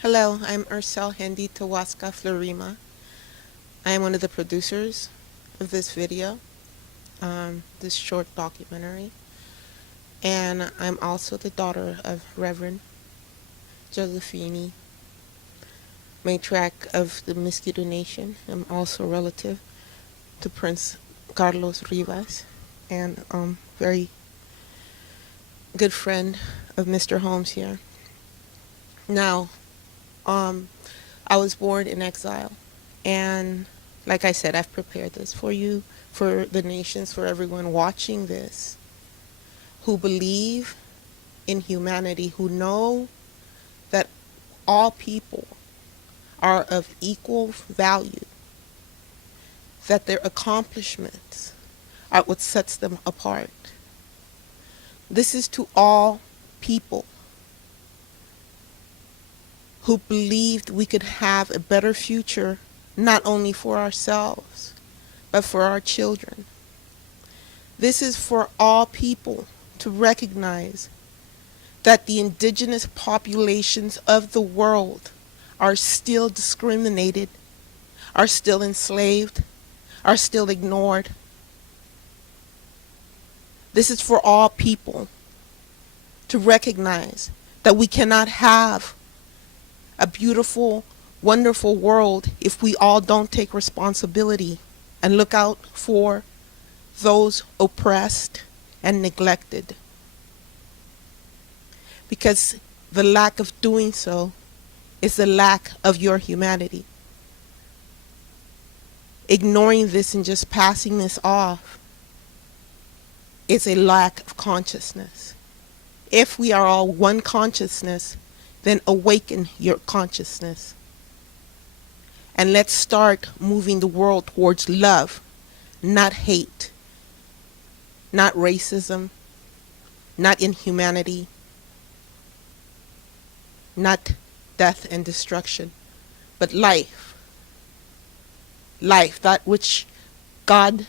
Hello, I'm Ursel Hendi Tawaska Florima. I am one of the producers of this video, this short documentary, and I'm also the daughter of Reverend Josephine, matriarch of the Miskitu Nation. I'm also a relative to Prince Carlos Rivas, and very good friend of Mr. Holmes here. Now, I was born in exile, and like I said, I've prepared this for you, for the nations, for everyone watching this, who believe in humanity, who know that all people are of equal value, that their accomplishments are what sets them apart. This is to all people who believed we could have a better future, not only for ourselves, but for our children. This is for all people to recognize that the indigenous populations of the world are still discriminated, are still enslaved, are still ignored. This is for all people to recognize that we cannot have a beautiful, wonderful world if we all don't take responsibility and look out for those oppressed and neglected. Because the lack of doing so is the lack of your humanity. Ignoring this and just passing this off is a lack of consciousness. If we are all one consciousness, then awaken your consciousness. And let's start moving the world towards love, not hate, not racism, not inhumanity, not death and destruction, but life. Life, that which God,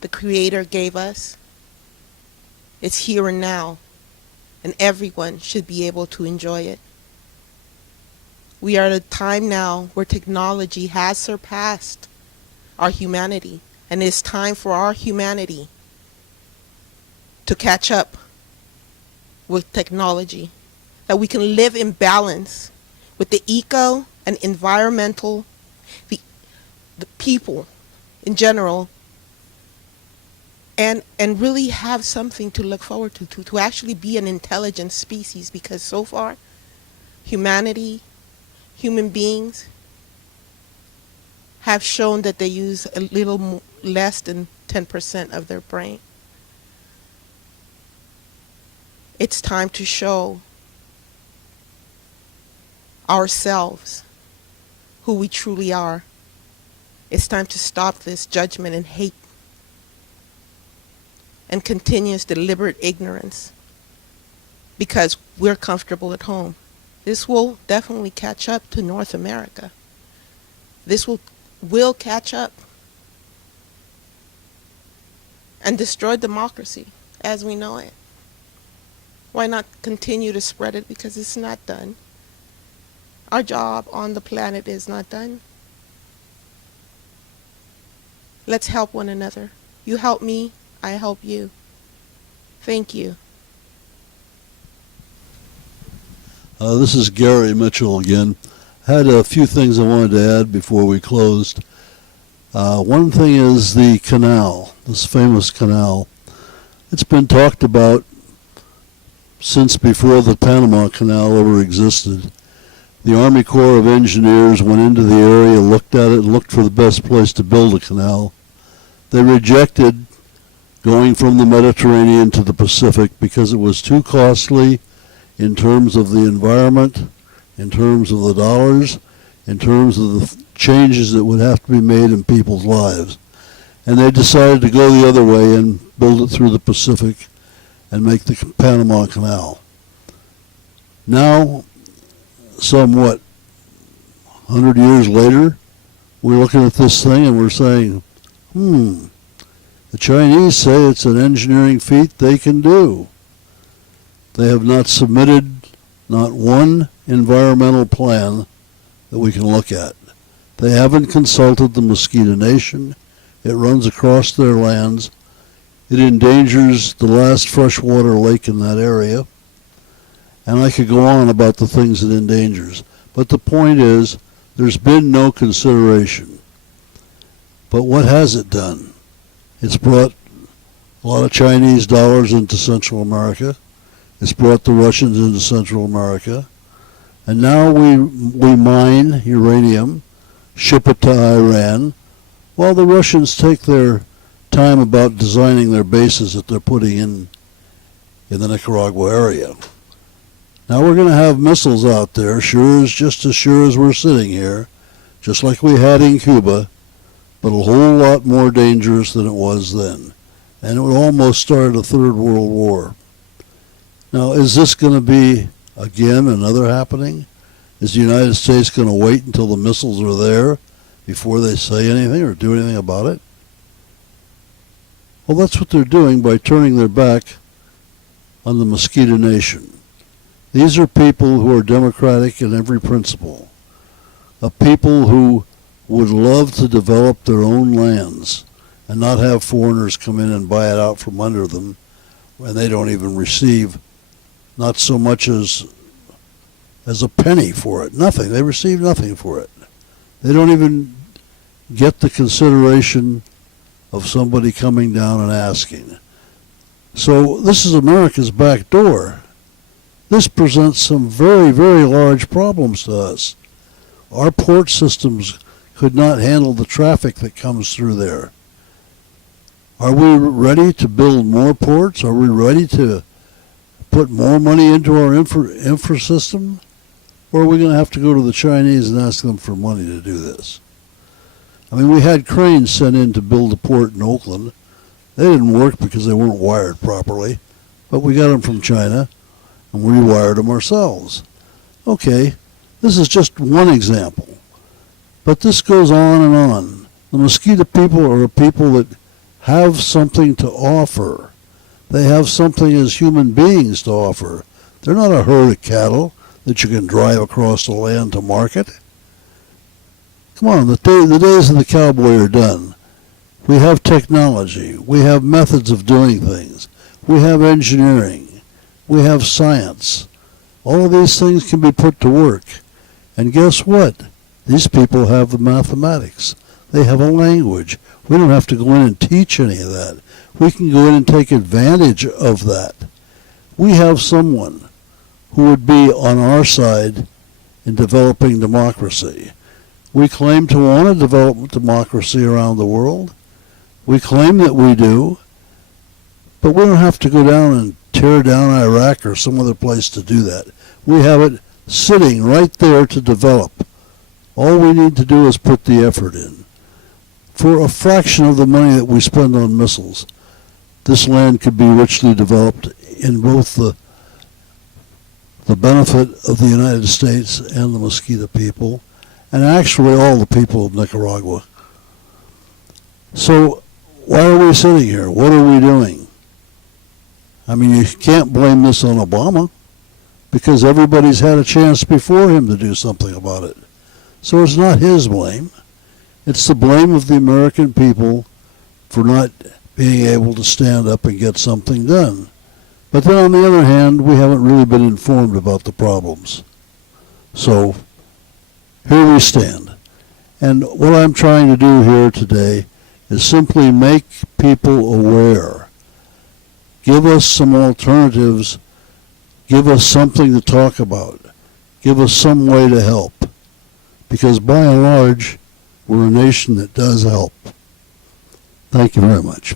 the Creator, gave us, is here and now, and everyone should be able to enjoy it. We are at a time now where technology has surpassed our humanity, and it's time for our humanity to catch up with technology, that we can live in balance with the eco and environmental, the people in general, and really have something to look forward to actually be an intelligent species, because so far, human beings have shown that they use a little less than 10% of their brain. It's time to show ourselves who we truly are. It's time to stop this judgment and hate and continuous deliberate ignorance, because we're comfortable at home. This will definitely catch up to North America. This will catch up and destroy democracy as we know it. Why not continue to spread it? Because it's not done. Our job on the planet is not done. Let's help one another. You help me, I help you. Thank you. This is Gary Mitchell again. I had a few things I wanted to add before we closed. One thing is the canal, this famous canal. It's been talked about since before the Panama Canal ever existed. The Army Corps of Engineers went into the area, looked at it, looked for the best place to build a canal. They rejected going from the Mediterranean to the Pacific because it was too costly in terms of the environment, in terms of the dollars, in terms of the changes that would have to be made in people's lives. And they decided to go the other way and build it through the Pacific and make the Panama Canal. Now, somewhat 100 years later, we're looking at this thing and we're saying, the Chinese say it's an engineering feat they can do. They have not submitted not one environmental plan that we can look at. They haven't consulted the Miskitu Nation. It runs across their lands. It endangers the last freshwater lake in that area. And I could go on about the things it endangers. But the point is, there's been no consideration. But what has it done? It's brought a lot of Chinese dollars into Central America. It's brought the Russians into Central America. And now we mine uranium, ship it to Iran, while the Russians take their time about designing their bases that they're putting in the Nicaragua area. Now we're going to have missiles out there, just as sure as we're sitting here, just like we had in Cuba, but a whole lot more dangerous than it was then. And it would almost start a third world war. Now, is this going to be, again, another happening? Is the United States going to wait until the missiles are there before they say anything or do anything about it? Well, that's what they're doing by turning their back on the Miskitu Nation. These are people who are democratic in every principle, a people who would love to develop their own lands and not have foreigners come in and buy it out from under them when they don't even receive not so much as a penny for it. Nothing. They receive nothing for it. They don't even get the consideration of somebody coming down and asking. So this is America's back door. This presents some very, very large problems to us. Our port systems could not handle the traffic that comes through there. Are we ready to build more ports? Are we ready to put more money into our infra system? Or are we going to have to go to the Chinese and ask them for money to do this? I mean, we had cranes sent in to build a port in Oakland. They didn't work because they weren't wired properly, but we got them from China and we rewired them ourselves. Okay, this is just one example, but this goes on and on. The Miskitu people are a people that have something to offer. They have something as human beings to offer. They're not a herd of cattle that you can drive across the land to market. Come on, the days of the cowboy are done. We have technology. We have methods of doing things. We have engineering. We have science. All of these things can be put to work. And guess what? These people have the mathematics. They have a language. We don't have to go in and teach any of that. We can go in and take advantage of that. We have someone who would be on our side in developing democracy. We claim to want to develop democracy around the world. We claim that we do, but we don't have to go down and tear down Iraq or some other place to do that. We have it sitting right there to develop. All we need to do is put the effort in. For a fraction of the money that we spend on missiles, this land could be richly developed in both the benefit of the United States and the Miskitu people, and actually all the people of Nicaragua. So why are we sitting here? What are we doing? I mean, you can't blame this on Obama because everybody's had a chance before him to do something about it. So it's not his blame. It's the blame of the American people for not being able to stand up and get something done. But then on the other hand, we haven't really been informed about the problems. So here we stand. And what I'm trying to do here today is simply make people aware. Give us some alternatives. Give us something to talk about. Give us some way to help. Because by and large, we're a nation that does help. Thank you very much.